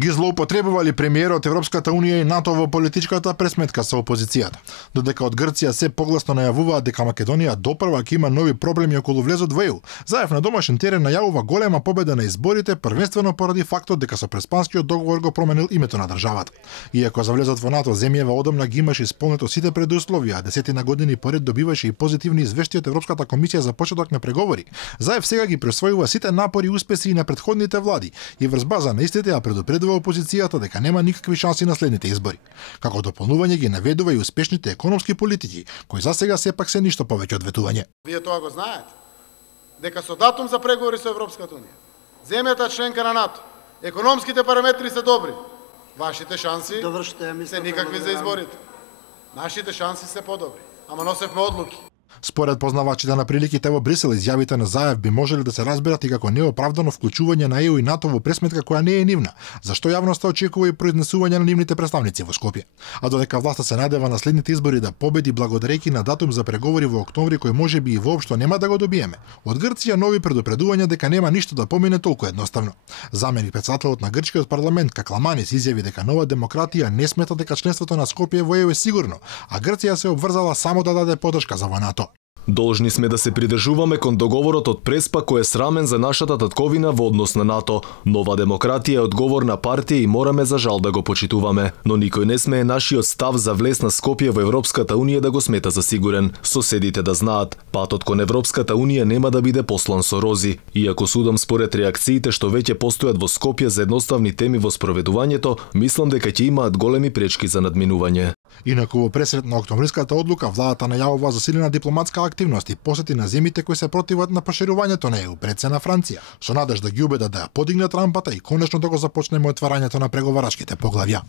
ги злоупотребували премиерот Европската унија и НАТО во политичката пресметка со опозицијата. Додека од Грција се погласно најавуваат дека Македонија допрва ќе има нови проблеми околу влезот во ЕУ, Заев на домашен терен најавува голема победа на изборите, првенствено поради фактот дека со Преспанскиот договор го променил името на државата. Иако за влезот во НАТО земјава одамна ги имаше исполнето сите предуслови, а десетина години поред добиваше и позитивни извештаи од Европската комисија за почеток на преговори, Заев сега ги присвојува сите напори и успеси на претходните влади и врз база на истите ја предупредува опозицијата дека нема никакви шанси на следните избори. Како дополнување ги наведува и успешните економски политики, кои за сега сепак се ништо повеќе од ветување. Вие тоа го знаете, дека со датум за преговори со Европската унија, земјата членка на НАТО, економските параметри се добри, вашите шанси се никакви за изборите. Нашите шанси се подобри, ама носевме одлуки. Според познавачите на приликите во Брисел, изјавите на Заев би можеле да се разберат и како неоправдано вклучување на ЕУ и НАТО во пресметка која не е нивна, зашто јавноста очекува и произнесување на нивните представници во Скопје. А додека власта се надева на следните избори да победи благодарејќи на датум за преговори во октомври кој можеби и воопшто нема да го добиеме, од Грција нови предупредувања дека нема ништо да помине толку едноставно. Заменик председателот на грчкиот парламент Какламанис изјави дека нова демократија не смета дека членството на Скопје во ЕУ е сигурно, а Грција се обврзала само да даде поддршка за во НАТО. Должни сме да се придржуваме кон договорот од Преспа кој е срамен за нашата татковина во однос на НАТО. Нова демократија е одговорна партија и мораме за жал да го почитуваме. Но никој не смее нашиот став за влез на Скопје во Европската унија да го смета за сигурен. Соседите да знаат, патот кон Европската унија нема да биде послан со рози. Иако судам според реакциите што веќе постојат во Скопје за едноставни теми во спроведувањето, мислам дека ќе имаат големи пречки за надминување. Инаку во пресрет на октомвриската одлука, владата најавува засилена дипломатска активност и посети на земјите кои се противат на поширувањето на ЕУ, пред се на Франција, со надеж да ги убедат да ја подигнат рампата и конечно да го започнеме отварањето на преговарачките поглавја.